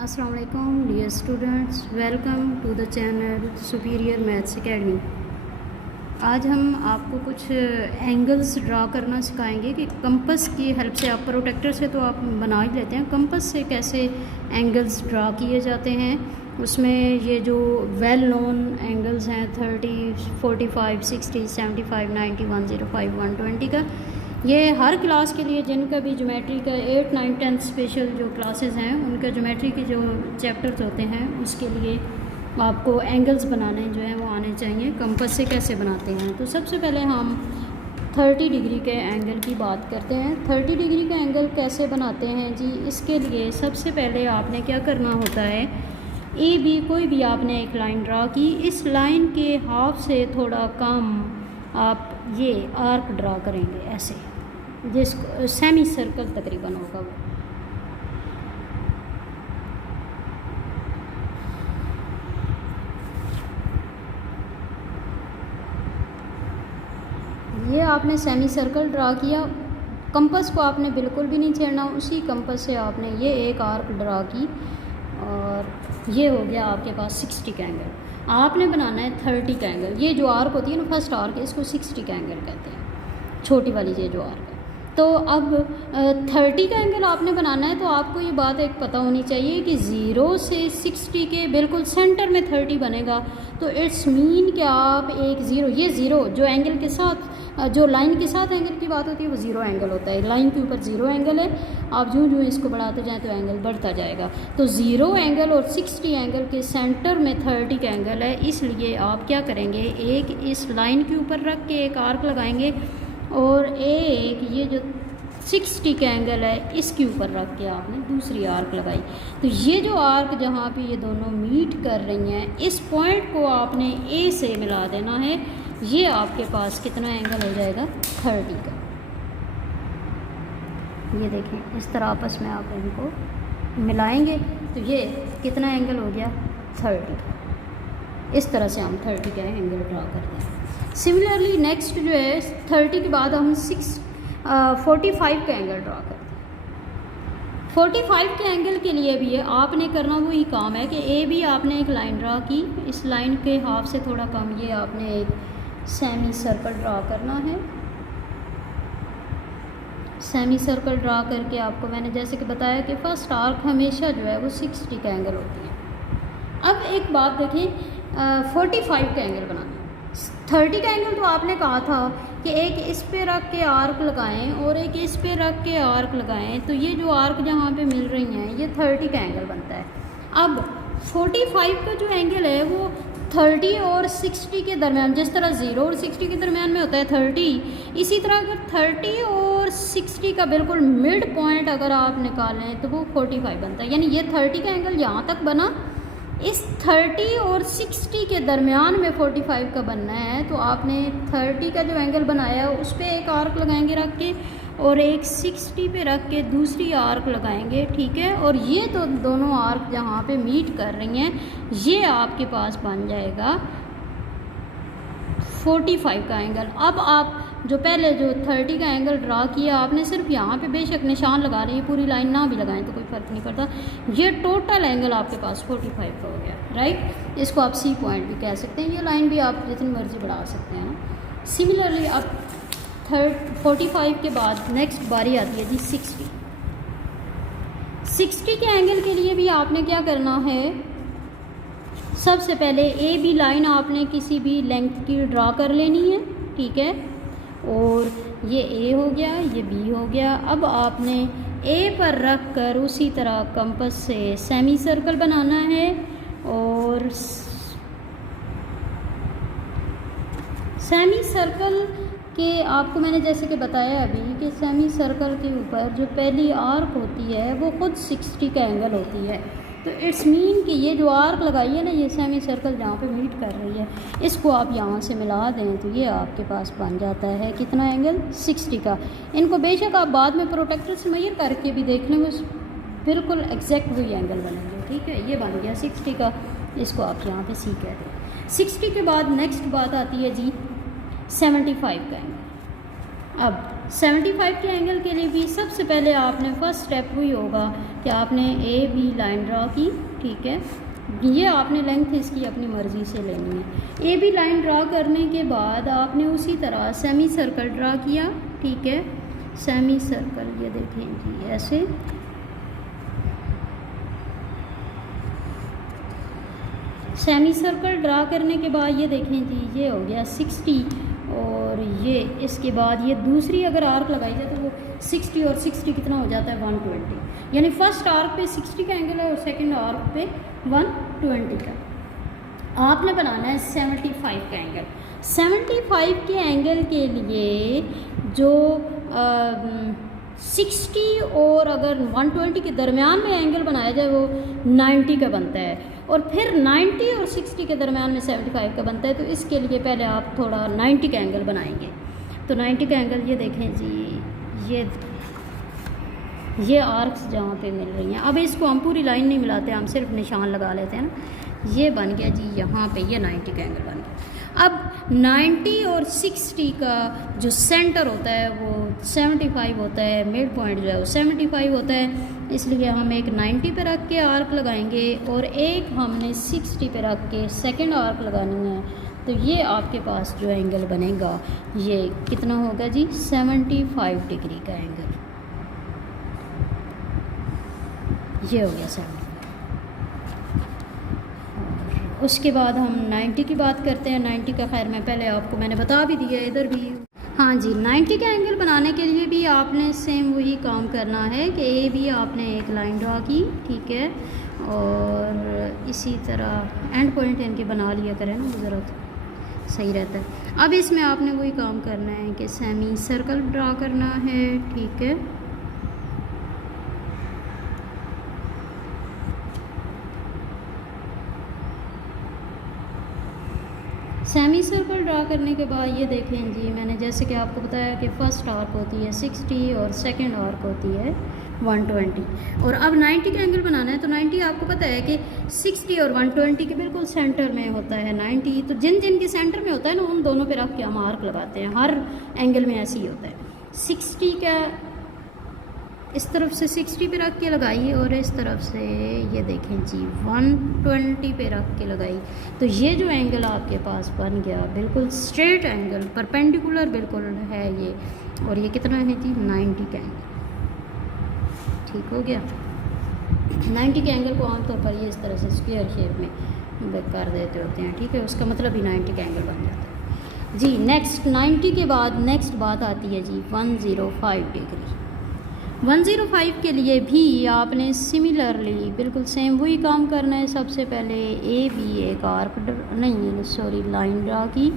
अस्सलाम वालेकुम dear students, welcome to the channel Superior Maths Academy. आज हम आपको कुछ एंगल्स ड्रा करना सिखाएंगे कि कंपास की हेल्प से, आप प्रोटेक्टर से तो आप बना ही लेते हैं, कंपास से कैसे एंगल्स ड्रा किए जाते हैं। उसमें ये जो वेल नोन एंगल्स हैं 30, 45, 60, 75, 90, 105, 120 का, ये हर क्लास के लिए जिनका भी ज्योमेट्री का 8, 9, 10 स्पेशल जो क्लासेस हैं उनका ज्योमेट्री के जो चैप्टर्स होते हैं उसके लिए आपको एंगल्स बनाने जो हैं वो आने चाहिए। कंपास से कैसे बनाते हैं, तो सबसे पहले हम 30 डिग्री के एंगल की बात करते हैं। 30 डिग्री का एंगल कैसे बनाते हैं जी, इसके लिए सबसे पहले आपने क्या करना होता है, ए बी कोई भी आपने एक लाइन ड्रा की, इस लाइन के हाफ से थोड़ा कम आप ये आर्क ड्रा करेंगे ऐसे, जिसको सेमी सर्कल तकरीबन होगा वो। ये आपने सेमी सर्कल ड्रा किया, कंपास को आपने बिल्कुल भी नहीं छेड़ना, उसी कंपास से आपने ये एक आर्क ड्रा की और ये हो गया आपके पास 60 का एंगल। आपने बनाना है 30 का एंगल। ये जो आर्क होती है ना, फर्स्ट आर्क, इसको 60 का एंगल कहते हैं, छोटी वाली ये जो आर्क है। तो अब 30 का एंगल आपने बनाना है, तो आपको ये बात एक पता होनी चाहिए कि 0 से 60 के बिल्कुल सेंटर में 30 बनेगा। तो इट्स मीन कि आप एक ज़ीरो, ये ज़ीरो जो एंगल के साथ, जो लाइन के साथ एंगल की बात होती है वो ज़ीरो एंगल होता है। लाइन के ऊपर ज़ीरो एंगल है, आप जो इसको बढ़ाते जाएँ तो एंगल बढ़ता जाएगा। तो 0 एंगल और 60 एंगल के सेंटर में 30 का एंगल है, इसलिए आप क्या करेंगे, एक इस लाइन के ऊपर रख के एक आर्क लगाएंगे और एक ये जो 60 का एंगल है इसके ऊपर रख के आपने दूसरी आर्क लगाई। तो ये जो आर्क जहाँ पे ये दोनों मीट कर रही हैं, इस पॉइंट को आपने ए से मिला देना है। ये आपके पास कितना एंगल हो जाएगा, 30 का। ये देखें, इस तरह आपस में आप इनको मिलाएंगे तो ये कितना एंगल हो गया, 30। इस तरह से हम 30 का एंगल ड्रा करते हैं। सिमिलरली नेक्स्ट जो है 30 के बाद हम 45 का एंगल ड्रा करते हैं। 45 के एंगल के लिए भी आपने करना वही काम है कि ए बी आपने एक लाइन ड्रा की, इस लाइन के हाफ से थोड़ा कम ये आपने एक सेमी सर्कल ड्रा करना है। सेमी सर्कल ड्रा करके आपको मैंने जैसे कि बताया कि फर्स्ट आर्क हमेशा जो है वो 60 का एंगल होती है। अब एक बात देखें, 45 का एंगल बनाना। 30 का एंगल तो आपने कहा था कि एक इस पे रख के आर्क लगाएं और एक इस पे रख के आर्क लगाएं, तो ये जो आर्क जहाँ पे मिल रही हैं ये 30 का एंगल बनता है। अब 45 का जो एंगल है वो 30 और 60 के दरमियान, जिस तरह 0 और 60 के दरमियान में होता है 30, इसी तरह अगर 30 और 60 का बिल्कुल मिड पॉइंट अगर आप निकालें तो वो 45 बनता है। यानी ये 30 का एंगल यहाँ तक बना, इस 30 और 60 के दरमियान में 45 का बनना है। तो आपने 30 का जो एंगल बनाया है उस पर एक आर्क लगाएंगे रख के, और एक 60 पे रख के दूसरी आर्क लगाएंगे, ठीक है। और ये तो दोनों आर्क जहाँ पे मीट कर रही हैं, ये आपके पास बन जाएगा 45 का एंगल। अब आप जो पहले जो 30 का एंगल ड्रा किया आपने, सिर्फ यहाँ पे बेशक निशान लगा रहे हैं, पूरी लाइन ना भी लगाएं तो कोई फ़र्क नहीं पड़ता, ये टोटल एंगल आपके पास 45 का हो गया, राइट। इसको आप सी पॉइंट भी कह सकते हैं, ये लाइन भी आप जितनी मर्जी बढ़ा सकते हैं ना। सिमिलरली अब 45 के बाद नेक्स्ट बारी आती है जी 60। 60 के एंगल के लिए भी आपने क्या करना है, सबसे पहले ए बी लाइन आपने किसी भी लेंथ की ड्रा कर लेनी है, ठीक है। और ये ए हो गया, ये बी हो गया। अब आपने ए पर रख कर उसी तरह कंपास से सेमी सर्कल बनाना है, और सेमी सर्कल के आपको मैंने जैसे कि बताया अभी कि सेमी सर्कल के ऊपर जो पहली आर्क होती है वो खुद 60 का एंगल होती है। तो इट्स मीन कि ये जो आर्क लगाई है ना, ये सेमी सर्कल जहाँ पे मीट कर रही है, इसको आप यहाँ से मिला दें तो ये आपके पास बन जाता है कितना एंगल, 60 का। इनको बेशक आप बाद में प्रोटेक्टर से मेजर करके भी देख लें, वो बिल्कुल एग्जैक्ट वही एंगल बनेंगे, ठीक है। ये बन गया 60 का, इसको आप यहाँ पे सी कहते हैं। 60 के बाद नेक्स्ट बात आती है जी 75 का एंगल। अब 75 के एंगल के लिए भी सबसे पहले आपने फर्स्ट स्टेप वही होगा कि आपने ए बी लाइन ड्रा की, ठीक है। ये आपने लेंथ इसकी अपनी मर्ज़ी से लेनी है। ए बी लाइन ड्रा करने के बाद आपने उसी तरह सेमी सर्कल ड्रा किया, ठीक है। सेमी सर्कल ये देखें जी ऐसे, सेमी सर्कल ड्रा करने के बाद ये देखें जी ये हो गया 60, और ये इसके बाद ये दूसरी अगर आर्क लगाई जाए तो वो 60 और 60 कितना हो जाता है 120, यानी फर्स्ट आर्क पे 60 का एंगल है और सेकंड आर्क पे 120 का। आपने बनाना है 75 का एंगल। 75 के एंगल के लिए जो 60 और अगर 120 के दरमियान में एंगल बनाया जाए वो 90 का बनता है, और फिर 90 और 60 के दरमियान में 75 का बनता है। तो इसके लिए पहले आप थोड़ा 90 का एंगल बनाएंगे। तो 90 का एंगल ये देखें जी, ये आर्क्स जहाँ पे मिल रही हैं, अब इसको हम पूरी लाइन नहीं मिलाते, हम सिर्फ निशान लगा लेते हैं ना। ये बन गया जी यहाँ पे, ये 90 का एंगल बन गया। अब 90 और 60 का जो सेंटर होता है वो 75 होता है, मिड पॉइंट जो है वो 75 होता है, इसलिए हम एक 90 पे रख के आर्क लगाएंगे और एक हमने 60 पे रख के सेकंड आर्क लगानी है। तो ये आपके पास जो एंगल बनेगा ये कितना होगा जी 75 डिग्री का एंगल, ये हो गया 75। उसके बाद हम 90 की बात करते हैं। 90 का खैर मैं पहले आपको मैंने बता भी दिया इधर भी। हाँ जी, 90 का एंगल बनाने के लिए भी आपने सेम वही काम करना है कि ए बी आपने एक लाइन ड्रा की, ठीक है, और इसी तरह एंड पॉइंट इनके बना लिया करें ना, ज़रा सही रहता है। अब इसमें आपने वही काम करना है कि सेमी सर्कल ड्रा करना है, ठीक है। सेमी सर्कल ड्रा करने के बाद ये देखें जी, मैंने जैसे कि आपको बताया कि फ़र्स्ट आर्क होती है 60 और सेकंड आर्क होती है 120, और अब 90 का एंगल बनाना है। तो 90 आपको पता है कि 60 और 120 के बिल्कुल सेंटर में होता है 90। तो जिन जिन के सेंटर में होता है ना उन दोनों पे रख के हम आर्क लगाते हैं, हर एंगल में ऐसे ही होता है। 60 का इस तरफ से 60 पे रख के लगाई और इस तरफ से ये देखें जी 120 पे रख के लगाई। तो ये जो एंगल आपके पास बन गया बिल्कुल स्ट्रेट एंगल, परपेंडिकुलर बिल्कुल है ये, और ये कितना है जी 90 का एंगल, ठीक हो गया। 90 के एंगल को आमतौर पर ये इस तरह से स्क्वायर शेप में कर देते होते हैं, ठीक है, उसका मतलब ही 90 का एंगल बन जाता है जी। नेक्स्ट 90 के बाद नेक्स्ट बात आती है जी 105 डिग्री। 105 के लिए भी आपने सिमिलरली बिल्कुल सेम वही काम करना है। सबसे पहले ए बी एक आर्क लाइन ड्रा की,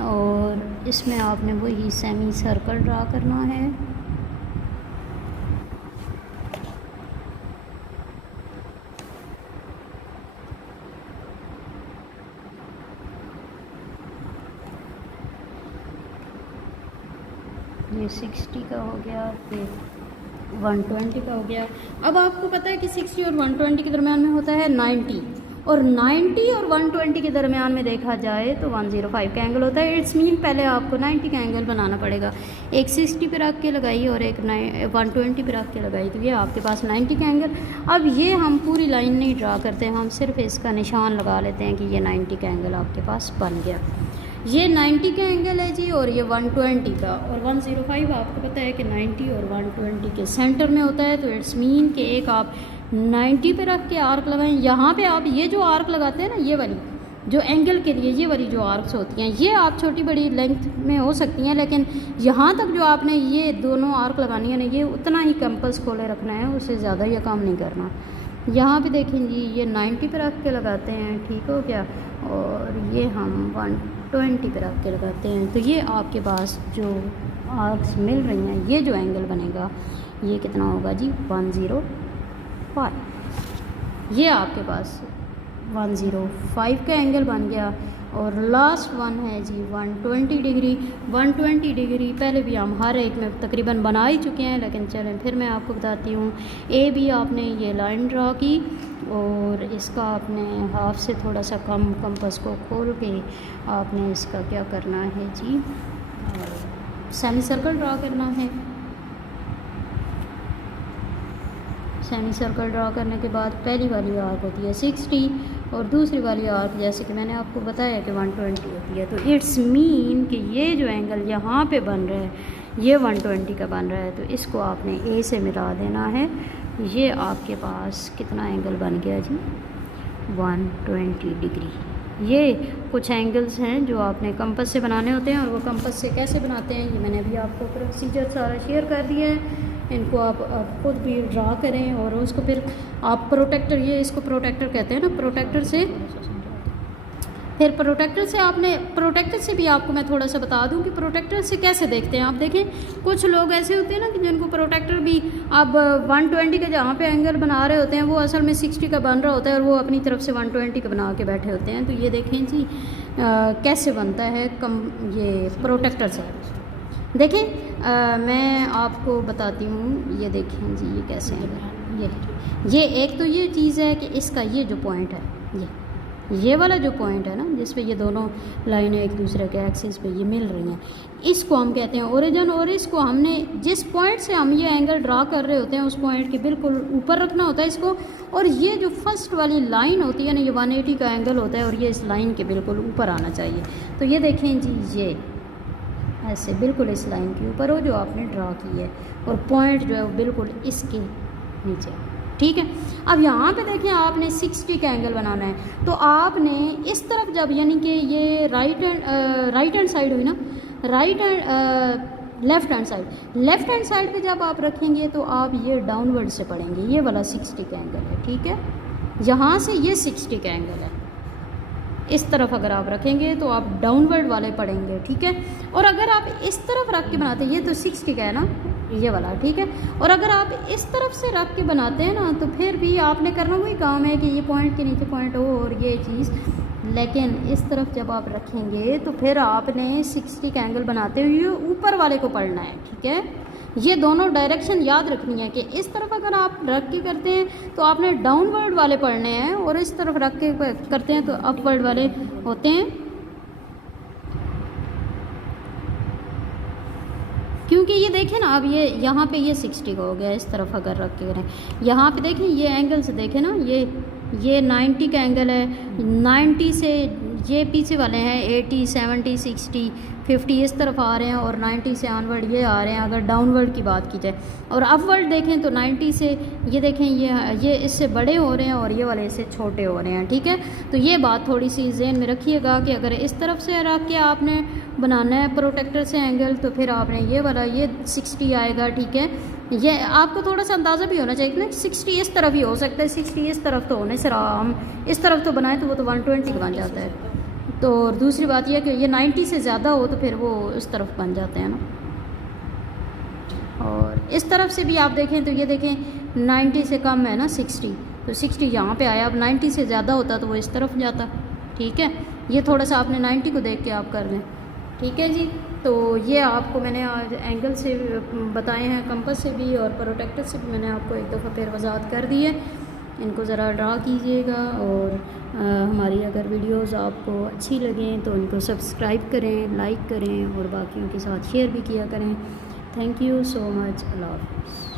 और इसमें आपने वही सेमी सर्कल ड्रा करना है। ये 60 का हो गया, फिर 120 का हो गया। अब आपको पता है कि 60 और 120 के दरमियान में होता है 90, और 90 और 120 के दरमियान में देखा जाए तो 105 का एंगल होता है। इट्स मीन पहले आपको 90 का एंगल बनाना पड़ेगा। एक 60 पे रख के लगाई और एक 120 पे रख के लगाई, तो ये आपके पास 90 का एंगल। अब ये हम पूरी लाइन नहीं ड्रा करते, हम सिर्फ इसका निशान लगा लेते हैं कि ये 90 का एंगल आपके पास बन गया। ये 90 का एंगल है जी, और ये 120 का, और 105 आपको पता है कि 90 और 120 के सेंटर में होता है। तो इट्स मीन कि एक आप 90 पे रख के आर्क लगाएं। यहाँ पे आप ये जो आर्क लगाते हैं ना, ये वाली जो एंगल के लिए ये वाली जो आर्क्स होती हैं, ये आप छोटी बड़ी लेंथ में हो सकती हैं, लेकिन यहाँ तक जो आपने ये दोनों आर्क लगानी है ना, ये उतना ही कंपास खोले रखना है, उससे ज़्यादा ये काम नहीं करना। यहाँ पे देखें जी, ये 90 पे रख के लगाते हैं, ठीक हो गया, और ये हम 120 पे रख के लगाते हैं। तो ये आपके पास जो आर्क्स मिल रही हैं, ये जो एंगल बनेगा ये कितना होगा जी 105। ये आपके पास 105 का एंगल बन गया। और लास्ट वन है जी 120 डिग्री। 120 डिग्री पहले भी हम हर एक में तकरीबन बना ही चुके हैं, लेकिन चलें फिर मैं आपको बताती हूँ। ए बी आपने ये लाइन ड्रा की, और इसका आपने हाफ से थोड़ा सा कम कंपास को खोल के आपने इसका क्या करना है जी, सेमी सर्कल ड्रा करना है। सेमी सर्कल ड्रा करने के बाद पहली वाली आर्क होती है 60 और दूसरी वाली आर्क जैसे कि मैंने आपको बताया कि 120 होती है। तो इट्स मीन कि ये जो एंगल यहाँ पे बन रहा है ये 120 का बन रहा है, तो इसको आपने ए से मिला देना है। ये आपके पास कितना एंगल बन गया जी, 120 डिग्री। ये कुछ एंगल्स हैं जो आपने कंपास से बनाने होते हैं, और वो कंपास से कैसे बनाते हैं ये मैंने अभी आपको प्रोसीजर सारा शेयर कर दिया है। इनको आप खुद भी ड्रा करें और उसको फिर आप प्रोटेक्टर, ये इसको प्रोटेक्टर कहते हैं ना, प्रोटेक्टर से फिर प्रोटेक्टर से आपने, प्रोटेक्टर से भी आपको मैं थोड़ा सा बता दूं कि प्रोटेक्टर से कैसे देखते हैं। आप देखें कुछ लोग ऐसे होते हैं ना कि जिनको प्रोटेक्टर भी अब 120 का जहाँ पे एंगल बना रहे होते हैं वो असल में 60 का बन रहा होता है और वो अपनी तरफ से 120 का बना के बैठे होते हैं। तो ये देखें जी कैसे बनता है ये प्रोटेक्टर से। देखें मैं आपको बताती हूँ, ये देखें जी ये कैसे है। ये एक तो ये चीज़ है कि इसका ये जो पॉइंट है, ये वाला जो पॉइंट है ना जिस पे ये दोनों लाइनें एक दूसरे के एक्सिस पे ये मिल रही हैं, इसको हम कहते हैं ओरिजिन। और इसको हमने जिस पॉइंट से हम ये एंगल ड्रा कर रहे होते हैं उस पॉइंट के बिल्कुल ऊपर रखना होता है इसको। और ये जो फर्स्ट वाली लाइन होती है ना ये 180 का एंगल होता है और ये इस लाइन के बिल्कुल ऊपर आना चाहिए। तो ये देखें जी ये ऐसे बिल्कुल इस लाइन के ऊपर हो जो आपने ड्रा की है, और पॉइंट जो है वो बिल्कुल इसके नीचे, ठीक है। अब यहाँ पे देखें आपने 60 का एंगल बनाना है, तो आपने इस तरफ जब यानी कि ये राइट हैंड साइड हुई ना, right hand left hand side पे जब आप रखेंगे तो आप ये डाउनवर्ड से पढ़ेंगे। ये वाला 60 का एंगल है, ठीक है। यहाँ से ये 60 का एंगल है, इस तरफ अगर आप रखेंगे तो आप डाउनवर्ड वाले पढ़ेंगे, ठीक है। और अगर आप इस तरफ रख के बनाते हैं, ये तो 60 का है ना ये वाला, ठीक है। और अगर आप इस तरफ से रख के बनाते हैं ना तो फिर भी आपने करना वही काम है कि ये पॉइंट के नीचे पॉइंट हो और ये चीज़, लेकिन इस तरफ जब आप रखेंगे तो फिर आपने 60 का एंगल बनाते हुए ऊपर वाले को पढ़ना है, ठीक है। ये दोनों डायरेक्शन याद रखनी है कि इस तरफ अगर आप रख के करते हैं तो आपने डाउनवर्ड वाले पढ़ने हैं और इस तरफ रख के करते हैं तो अपवर्ड वाले होते हैं। क्योंकि ये देखें ना, अब ये यहाँ पे ये 60 का हो गया, इस तरफ अगर रख के करें, यहाँ पे देखें ये एंगल से देखें ना, ये 90 का एंगल है। 90 से ये पीछे वाले हैं 80, 70, 60, 50 इस तरफ आ रहे हैं और 90 से ऑनवर्ड ये आ रहे हैं अगर डाउनवर्ड की बात की जाए। और अपवर्ड देखें तो 90 से ये देखें ये इससे बड़े हो रहे हैं और ये वाले इससे छोटे हो रहे हैं, ठीक है। तो ये बात थोड़ी सी ज़हन में रखिएगा कि अगर इस तरफ से रख के आपने बनाना है प्रोटेक्टर से एंगल तो फिर आपने ये वाला ये 60 आएगा, ठीक है। ये आपको थोड़ा सा अंदाज़ा भी होना चाहिए ना, 60 इस तरफ ही हो सकता है, 60 इस तरफ तो होने से हम इस तरफ तो बनाएं तो वो तो 120 बन जाता है। तो और दूसरी बात यह कि ये 90 से ज़्यादा हो तो फिर वो इस तरफ बन जाते हैं ना। और इस तरफ से भी आप देखें तो ये देखें 90 से कम है ना 60, तो 60 यहाँ पे आया। अब 90 से ज़्यादा होता तो वो इस तरफ जाता, ठीक है। ये थोड़ा सा आपने 90 को देख के आप कर लें, ठीक है जी। तो ये आपको मैंने आज एंगल से बताए हैं, कंपास से भी और प्रोटेक्टर से भी मैंने आपको एक दफ़ा फिर वजाहत कर दी है। इनको ज़रा ड्रा कीजिएगा और हमारी अगर वीडियोस आपको अच्छी लगें तो इनको सब्सक्राइब करें, लाइक करें और बाकियों के साथ शेयर भी किया करें। Thank you so much. अल्लाह हाफ़िज़।